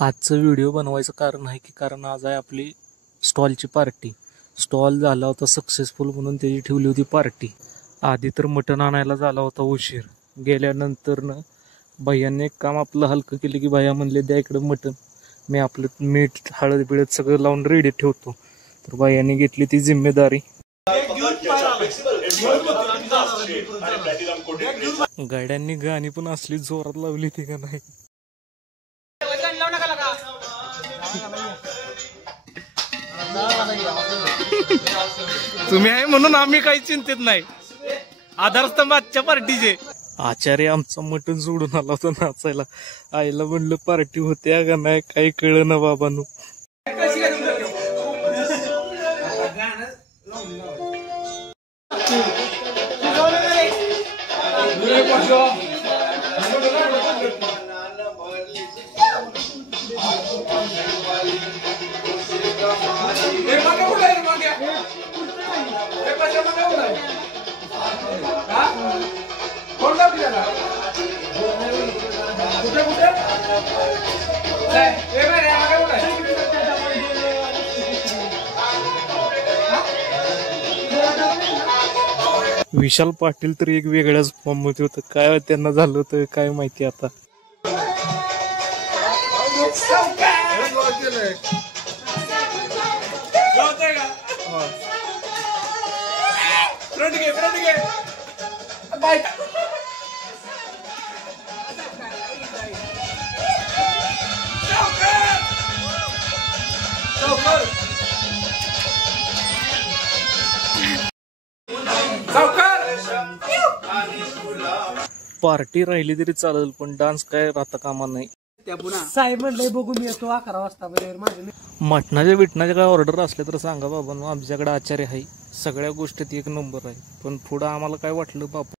आजचं व्हिडिओ बनवायचं कारण आहे की कारण आज आहे आपली स्टॉलची पार्टी. स्टॉल झाला होता सक्सेसफुल म्हणून त्याची ठेवली होती पार्टी. आधी तर मटण आणायला झाला होता उशीर. गेल्यानंतर न भैयाने एक काम आपलं हलकं केलं की भैया म्हणले द्या इकडं मटण, मी आपलं मीठ हळद बिळद सगळं लावून रेडी ठेवतो. तर भैयाने घेतली ती जिम्मेदारी. गाड्यांनी गाणी पण असली जोरात लावली ती का नाही. तुम्ही आहे म्हणून आम्ही काही चिंतित नाही. आधारस्तंभ आजच्या पार्टीचे. आचार्य आमचा मटण सोडून आला होता नाचायला. आईला म्हणलं पार्टी होत्या का नाही काही कळ ना बाबांनो. विशाल पाटील तर एक वेगळ्याच फॉर्म मध्ये होतं. काय त्यांना झालं होतं काय माहिती आता. पार्टी राहिली तरी चालेल पण डान्स काय राहता कामा नाही. साहेब म्हणले बघून येतो 11 वाजता. मटणाच्या बिटणाच्या काय ऑर्डर असल्या तर सांगा बाबा, आमच्याकडे आचार्य आहे. सगळ्या गोष्टीत एक नंबर आहे. पण पुढं आम्हाला काय वाटलं बापू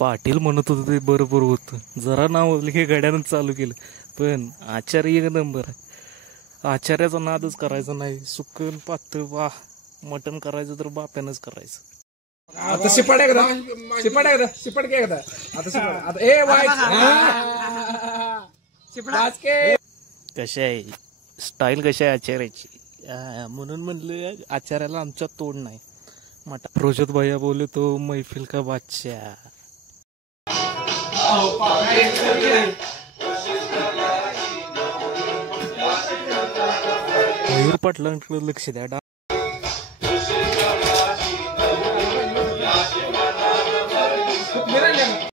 पाटील म्हणत होतं ते बरोबर होतं. जरा नाव हे गाड्यानं चालू केलं पण आचार्य एक नंबर आहे. आचार्याचा नादच करायचा नाही. सुकन पातळ वा मटण करायचं तर बाप्यानंच करायचं. आता शिपाड एकदा शिपाड की एकदा आता ए कशा आहे स्टाईल कशा आहे आचार्याची म्हणून म्हणलं आचार्याला आमच्या तोड नाही. मटा रोजत भैया बोले तो मैफिल का बादशाह. मयूर पाटलांकडे लक्ष द्या.